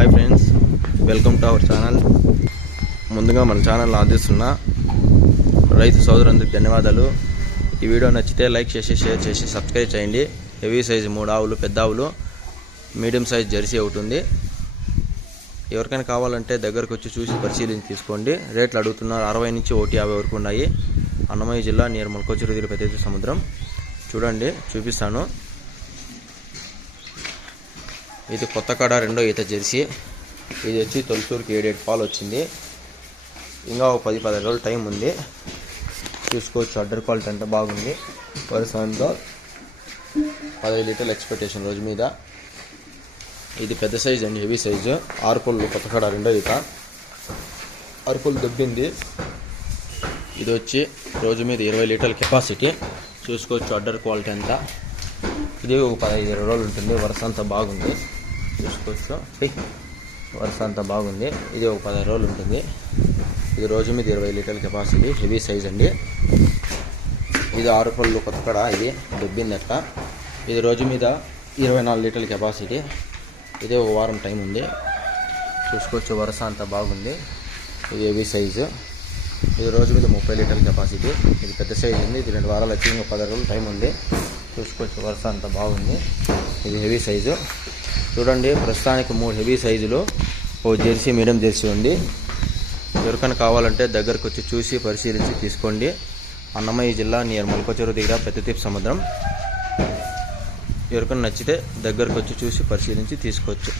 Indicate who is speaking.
Speaker 1: Hi friends welcome to our channel. ముందుగా మన channel ఆదిస్తున్న రైతు సోదరులందరికీ ధన్యవాదాలు. ఈ వీడియో నచ్చితే లైక్ చేసి షేర్ చేసి సబ్స్క్రైబ్ చేయండి. హెవీ సైజు మూడు ఆవులు పెద్ద ఆవులు మీడియం సైజ్ జెర్సీ ఒకటి ఉంది. ఎవరికైనా కావాలంటే దగ్గరకు వచ్చి చూసి పరిశీలించి తీసుకోండి. రేట్లు అడుగుతున్నారు అరవై నుంచి ఒకటి యాభై వరకు ఉన్నాయి. అన్నమయ్య జిల్లా నియర్ మల్కోచూరు దిగులు పెద్ద సముద్రం. చూడండి చూపిస్తాను. ఇది కొత్త కాడ రెండో ఈత జెర్సీ. ఇది వచ్చి తొలిసూరుకి ఏడేడు పాలు వచ్చింది. ఇంకా ఒక పది పదిహేను రోజులు టైం ఉంది. చూసుకోవచ్చు అడ్డర్ క్వాలిటీ అంటే బాగుంది. వరుసంతో పదహైదు లీటర్లు ఎక్స్పెక్టేషన్ రోజు మీద. ఇది పెద్ద సైజ్ అండి హెవీ సైజు. ఆరుపుల్లు కొత్త కాడ రెండో ఈత. అరుపులు దొబ్బింది. ఇది వచ్చి రోజు మీద ఇరవై లీటర్ల కెపాసిటీ. చూసుకోవచ్చు అడ్డర్ క్వాలిటీ అంతా ఇది ఒక పదహైదు ఇరవై రోజులు ఉంటుంది. వరుస అంతా బాగుంది. చూసుకోవచ్చు వరుస అంతా బాగుంది. ఇది ఒక పదహారు రోజులు ఉంటుంది. ఇది రోజు మీద ఇరవై లీటర్ల కెపాసిటీ హెవీ సైజ్ అండి. ఇది ఆరు పళ్ళు కొత్తకడ ఇది దొబ్బింది అట్లా ఇది రోజు మీద ఇరవై నాలుగు లీటర్ల కెపాసిటీ ఇది ఒక వారం టైం ఉంది. చూసుకోవచ్చు వరుస అంతా బాగుంది. ఇది హెవీ సైజు ఇది రోజు మీద ముప్పై లీటర్ల కెపాసిటీ ఇది పెద్ద సైజ్ ఉంది. ఇది రెండు వారాలు వచ్చి ఇంకా పది రోజులు టైం ఉంది. చూసుకోవచ్చు వరుస అంతా బాగుంది. ఇది హెవీ సైజు చూడండి ప్రస్తుతానికి మూడు హెవీ సైజులు ఓ జెర్సీ మీడియం జెర్సీ ఉంది. ఎవరికైనా కావాలంటే దగ్గరకు వచ్చి చూసి పరిశీలించి తీసుకోండి. అన్నమయ్య జిల్లా నియర్ మల్పచెరువు దగ్గర పెద్దతీప్ సముద్రం. ఎవరికైనా నచ్చితే దగ్గరకు వచ్చి చూసి పరిశీలించి తీసుకోవచ్చు.